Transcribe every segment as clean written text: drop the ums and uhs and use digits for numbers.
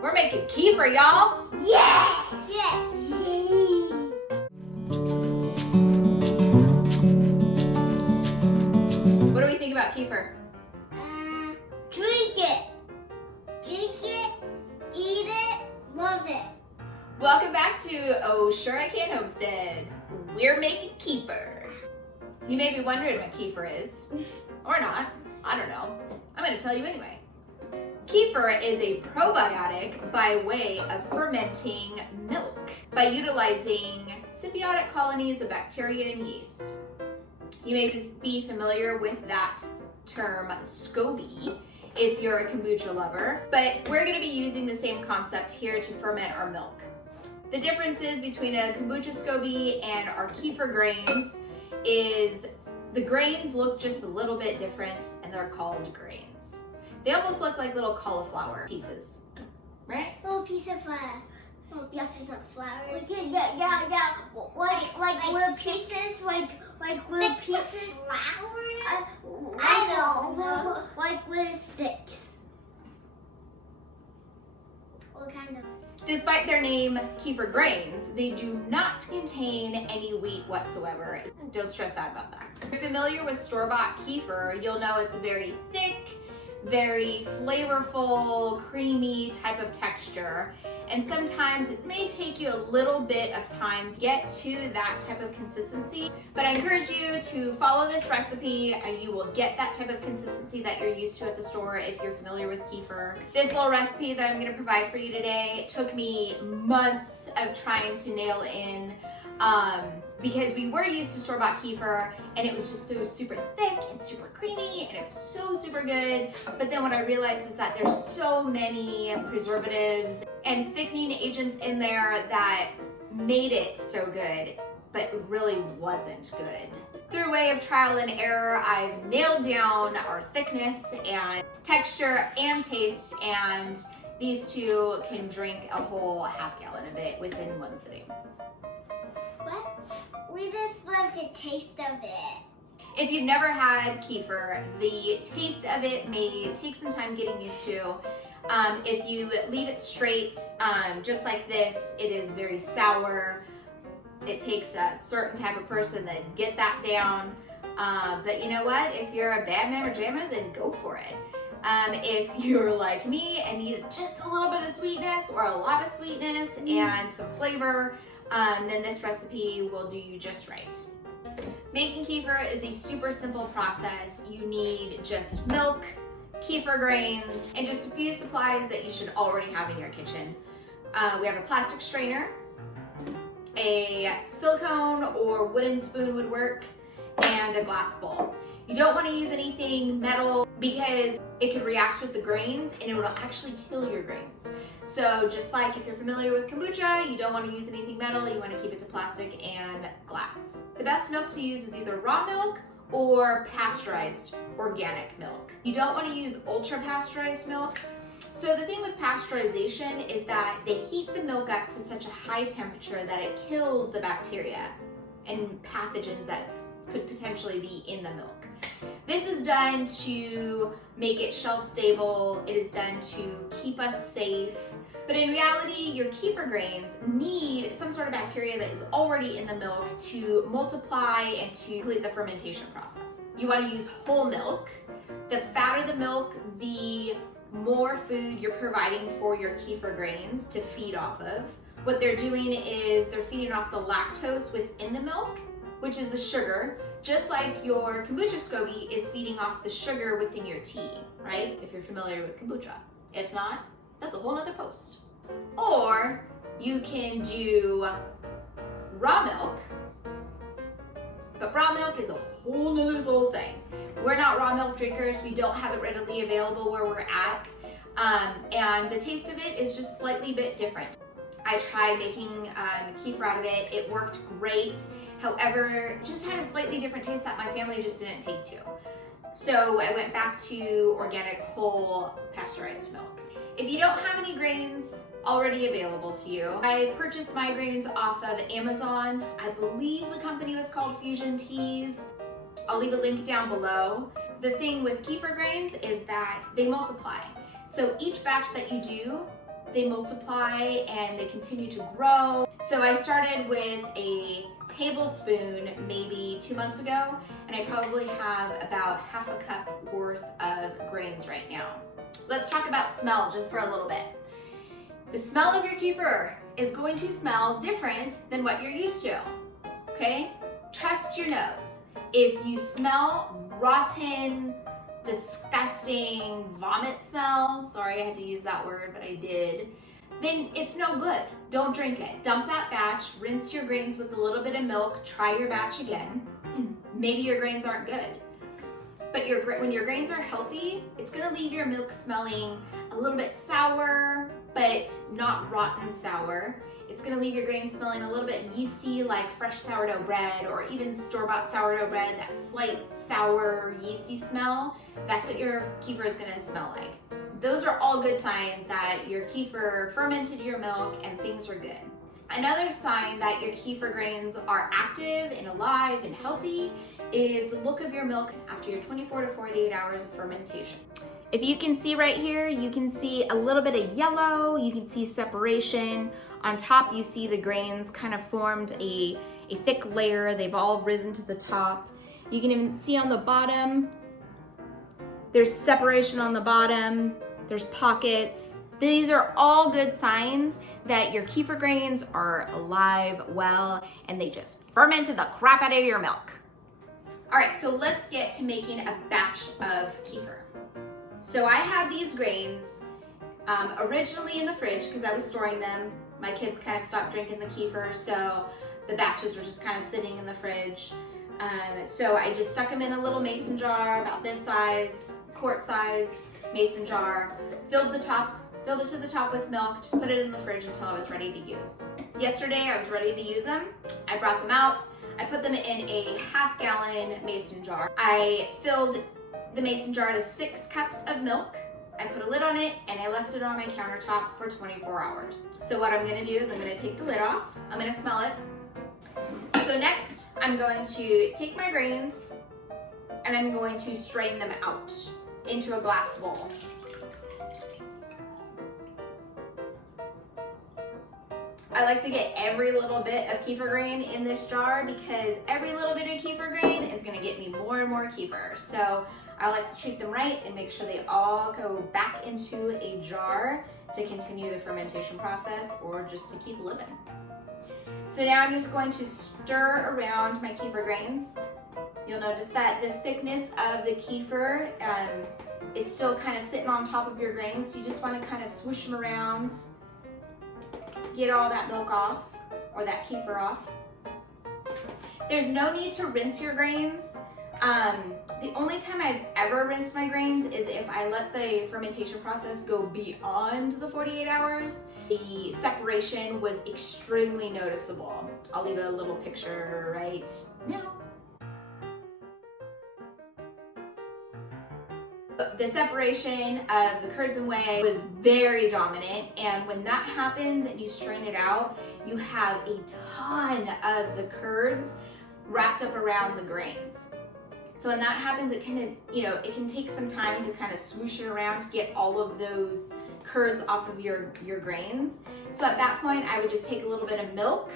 We're making kefir, y'all! Yes! Yes! What do we think about kefir? Drink it! Drink it, eat it, love it. Welcome back to Oh Sure I Can Homestead. We're making kefir. You may be wondering what kefir is, or not. I don't know. I'm going to tell you anyway. Kefir is a probiotic by way of fermenting milk by utilizing symbiotic colonies of bacteria and yeast. You may be familiar with that term SCOBY if you're a kombucha lover, but we're going to be using the same concept here to ferment our milk. The differences between a kombucha SCOBY and our kefir grains is the grains look just a little bit different and they're called grains. They almost look like little cauliflower pieces, right? Little piece of little pieces of flour. Yeah. Like little pieces, like little pieces of flour. I know. Like little sticks. What kind of? Despite their name, kefir grains, they do not contain any wheat whatsoever. Don't stress out about that. If you're familiar with store-bought kefir, you'll know it's a very thick, very flavorful, creamy type of texture. And sometimes it may take you a little bit of time to get to that type of consistency. But I encourage you to follow this recipe and you will get that type of consistency that you're used to at the store if you're familiar with kefir. This little recipe that I'm gonna provide for you today took me months of trying to nail in because we were used to store-bought kefir and it was just so super thick and super creamy and it was so super good. But then what I realized is that there's so many preservatives and thickening agents in there that made it so good, but it really wasn't good. Through a way of trial and error, I've nailed down our thickness and texture and taste, and these two can drink a whole half gallon of it within one sitting. What? We just love the taste of it. If you've never had kefir, the taste of it may take some time getting used to. If you leave it straight, just like this, it is very sour. It takes a certain type of person to get that down. But you know what? If you're a bad mamma jamma, then go for it. If you're like me and need just a little bit of sweetness or a lot of sweetness and some flavor, then this recipe will do you just right. Making kefir is a super simple process. You need just milk, kefir grains, and just a few supplies that you should already have in your kitchen. We have a plastic strainer, a silicone or wooden spoon would work, and a glass bowl. You don't want to use anything metal because it can react with the grains and it will actually kill your grains. So just like if you're familiar with kombucha, you don't want to use anything metal, you want to keep it to plastic and glass. The best milk to use is either raw milk or pasteurized organic milk. You don't want to use ultra pasteurized milk. So the thing with pasteurization is that they heat the milk up to such a high temperature that it kills the bacteria and pathogens that could potentially be in the milk. This is done to make it shelf stable. It is done to keep us safe. But in reality, your kefir grains need some sort of bacteria that is already in the milk to multiply and to complete the fermentation process. You want to use whole milk. The fatter the milk, the more food you're providing for your kefir grains to feed off of. What they're doing is they're feeding off the lactose within the milk, which is the sugar, just like your kombucha SCOBY is feeding off the sugar within your tea, right? If you're familiar with kombucha. If not, that's a whole nother post. Or you can do raw milk, but raw milk is a whole nother little thing. We're not raw milk drinkers. We don't have it readily available where we're at. And the taste of it is just slightly bit different. I tried making kefir out of it. It worked great. However, just had a slightly different taste that my family just didn't take to. So I went back to organic whole pasteurized milk. If you don't have any grains already available to you, I purchased my grains off of Amazon. I believe the company was called Fusion Teas. I'll leave a link down below. The thing with kefir grains is that they multiply. So each batch that you do, they multiply and they continue to grow. So I started with a tablespoon maybe 2 months ago, and I probably have about half a cup worth of grains right now. Let's talk about smell just for a little bit. The smell of your kefir is going to smell different than what you're used to, okay? Trust your nose. If you smell rotten, disgusting vomit smell, sorry I had to use that word, but I did, then it's no good. Don't drink it. Dump that batch, rinse your grains with a little bit of milk, try your batch again. Maybe your grains aren't good. But when your grains are healthy, it's gonna leave your milk smelling a little bit sour, but not rotten sour. It's gonna leave your grains smelling a little bit yeasty, like fresh sourdough bread, or even store-bought sourdough bread, that slight sour, yeasty smell. That's what your kefir is gonna smell like. Those are all good signs that your kefir fermented your milk and things are good. Another sign that your kefir grains are active and alive and healthy is the look of your milk after your 24 to 48 hours of fermentation. If you can see right here, you can see a little bit of yellow, you can see separation. On top, you see the grains kind of formed a thick layer. They've all risen to the top. You can even see on the bottom, there's separation on the bottom, there's pockets. These are all good signs that your kefir grains are alive, well, and they just fermented the crap out of your milk. All right, so let's get to making a batch of kefir. So I have these grains originally in the fridge because I was storing them. My kids kind of stopped drinking the kefir, so the batches were just kind of sitting in the fridge. So I just stuck them in a little mason jar about this size, quart size mason jar, filled it to the top with milk, just put it in the fridge until I was ready to use. Yesterday I was ready to use them. I brought them out. I put them in a half-gallon mason jar. I filled the mason jar to 6 cups of milk. I put a lid on it and I left it on my countertop for 24 hours. So what I'm gonna do is I'm gonna take the lid off. I'm gonna smell it. So next, I'm going to take my grains and I'm going to strain them out into a glass bowl. I like to get every little bit of kefir grain in this jar because every little bit of kefir grain is gonna get me more and more kefir. So I like to treat them right and make sure they all go back into a jar to continue the fermentation process or just to keep living. So now I'm just going to stir around my kefir grains. You'll notice that the thickness of the kefir is still kind of sitting on top of your grains. So you just want to kind of swoosh them around, get all that milk off or that kefir off. There's no need to rinse your grains. The only time I've ever rinsed my grains is if I let the fermentation process go beyond the 48 hours. The separation was extremely noticeable. I'll leave a little picture right now. The separation of the curds and whey was very dominant, and when that happens and you strain it out, you have a ton of the curds wrapped up around the grains. So when that happens, it can take some time to kind of swoosh it around to get all of those curds off of your grains. So at that point, I would just take a little bit of milk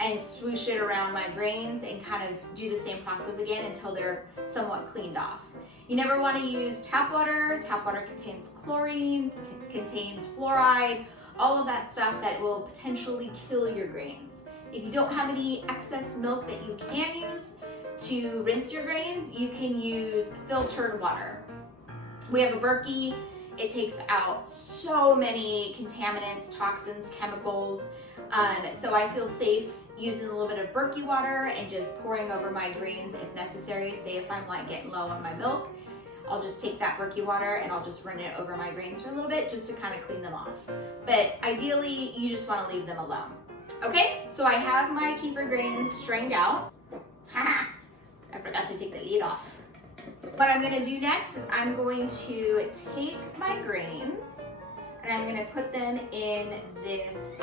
and swoosh it around my grains and kind of do the same process again until they're somewhat cleaned off. You never want to use tap water. Tap water contains chlorine, contains fluoride, all of that stuff that will potentially kill your grains. If you don't have any excess milk that you can use to rinse your grains, you can use filtered water. We have a Berkey. It takes out so many contaminants, toxins, chemicals. So I feel safe using a little bit of Berkey water and just pouring over my grains if necessary. Say if I'm like getting low on my milk, I'll just take that Berkey water and I'll just run it over my grains for a little bit just to kind of clean them off. But ideally, you just want to leave them alone. Okay, so I have my kefir grains strained out. Haha, I forgot to take the lid off. What I'm gonna do next is I'm going to take my grains and I'm gonna put them in this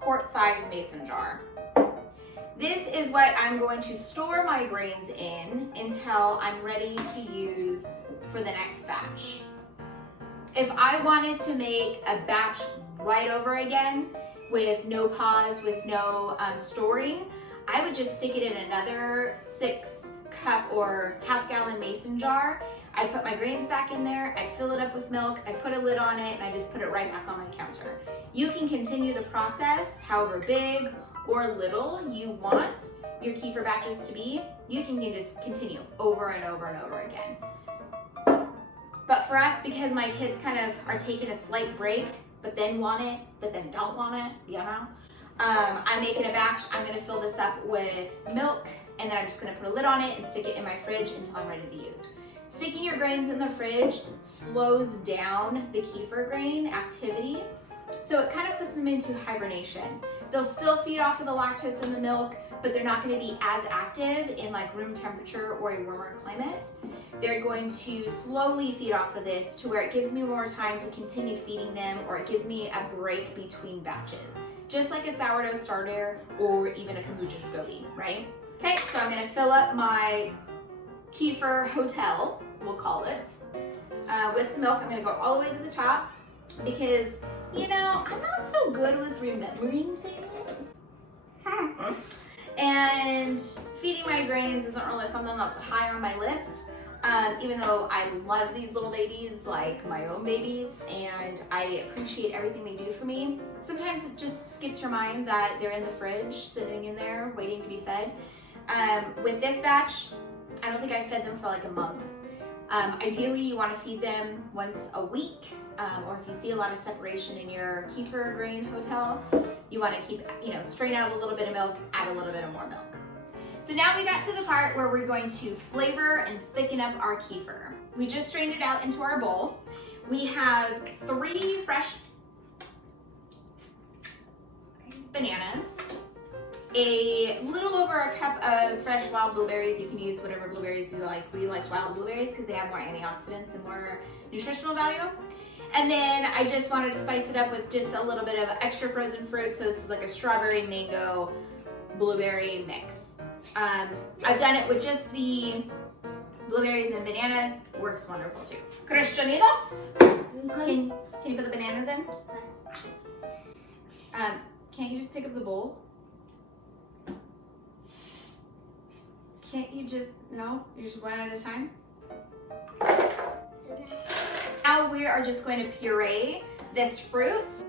quart-sized mason jar. This is what I'm going to store my grains in until I'm ready to use for the next batch. If I wanted to make a batch right over again with no pause, with no storing, I would just stick it in another 6-cup or half-gallon mason jar. I put my grains back in there, I fill it up with milk, I put a lid on it, and I just put it right back on my counter. You can continue the process however big or little you want your kefir batches to be. You can just continue over and over and over again. But for us, because my kids kind of are taking a slight break, but then want it, but then don't want it, you know? I'm making a batch. I'm gonna fill this up with milk, and then I'm just gonna put a lid on it and stick it in my fridge until I'm ready to use. Sticking your grains in the fridge slows down the kefir grain activity, so it kind of puts them into hibernation. They'll still feed off of the lactose in the milk, but they're not going to be as active in like room temperature or a warmer climate. They're going to slowly feed off of this to where it gives me more time to continue feeding them, or it gives me a break between batches, just like a sourdough starter or even a kombucha SCOBY, right? Okay, so I'm going to fill up my kefir hotel, we'll call it, with some milk. I'm going to go all the way to the top because, you know, I'm not so good with remembering things. And feeding my grains isn't really something that's high on my list, even though I love these little babies like my own babies and I appreciate everything they do for me. Sometimes it just skips your mind that they're in the fridge, sitting in there, waiting to be fed. With this batch, I don't think I fed them for like a month. Ideally, you want to feed them once a week, or if you see a lot of separation in your kefir grain hotel, you want to keep, strain out a little bit of milk, add a little bit of more milk. So now we got to the part where we're going to flavor and thicken up our kefir. We just strained it out into our bowl. We have 3 fresh bananas, a little over a cup of fresh wild blueberries. You can use whatever blueberries you like. We like wild blueberries because they have more antioxidants and more nutritional value. And then I just wanted to spice it up with just a little bit of extra frozen fruit. So this is like a strawberry, mango, blueberry mix. I've done it with just the blueberries and bananas. Works wonderful too. Cristianitos, can you put the bananas in? Can't you just pick up the bowl? Can't you just, no? You're just one at a time? Now we are just going to puree this fruit.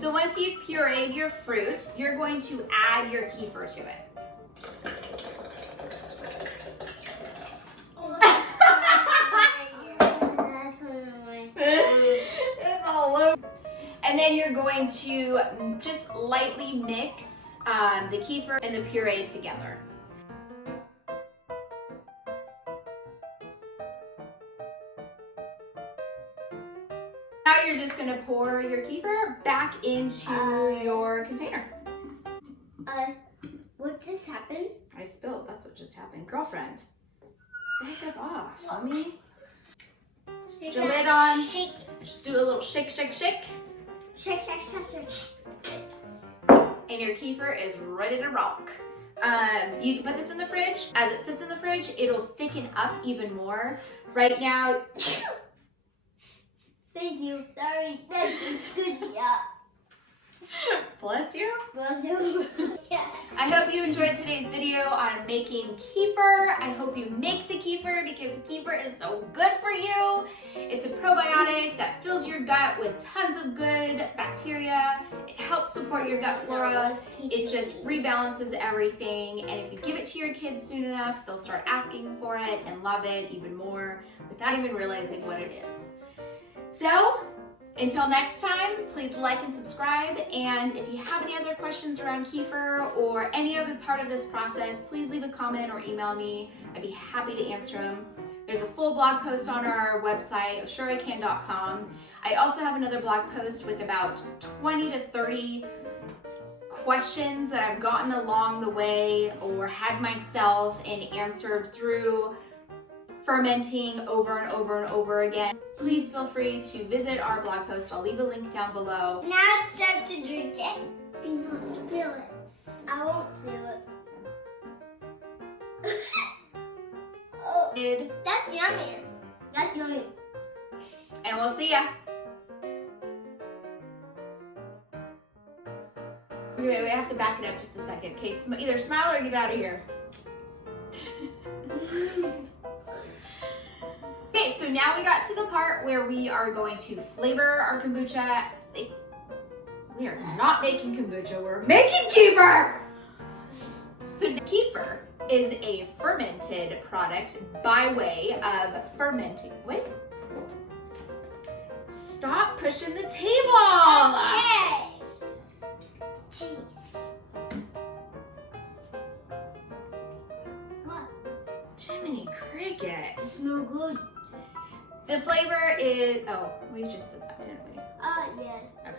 So once you've pureed your fruit, you're going to add your kefir to it. It's all over. And then you're going to just lightly mix the kefir and the puree together. Now you're just going to pour your kefir back into your container. What just happened? I spilled. That's what just happened. Girlfriend, back up off, homie. Put your lid on. Shake. Just do a little shake, shake, shake. Shake, shake, shake, shake. And your kefir is ready to rock. You can put this in the fridge. As it sits in the fridge, it'll thicken up even more. Right now, thank you. Sorry. It's good. Yeah. bless you. Bless you. Yeah. I hope you enjoyed today's video on making kefir. I hope you make the kefir because kefir is so good for you. It's a probiotic that fills your gut with tons of good bacteria. It helps support your gut flora. It just rebalances everything. And if you give it to your kids soon enough, they'll start asking for it and love it even more without even realizing what it is. So, until next time, please like and subscribe. And if you have any other questions around kefir or any other part of this process, please leave a comment or email me. I'd be happy to answer them. There's a full blog post on our website, sureican.com. I also have another blog post with about 20 to 30 questions that I've gotten along the way or had myself and answered through fermenting over and over and over again, please feel free to visit our blog post. I'll leave a link down below. Now it's time to drink it. Do not spill it. I won't spill it. Oh, that's yummy. That's yummy. And we'll see ya. Wait, we have to back it up just a second. Okay, either smile or get out of here. Okay, so now we got to the part where we are going to flavor our kombucha. We are not making kombucha, we're making kefir! So kefir is a fermented product by way of fermenting. Wait. Stop pushing the table! Okay. Cheese. What? Jiminy Cricket. It's no good. The flavor is, oh, we just did that, didn't we? Yes. Okay.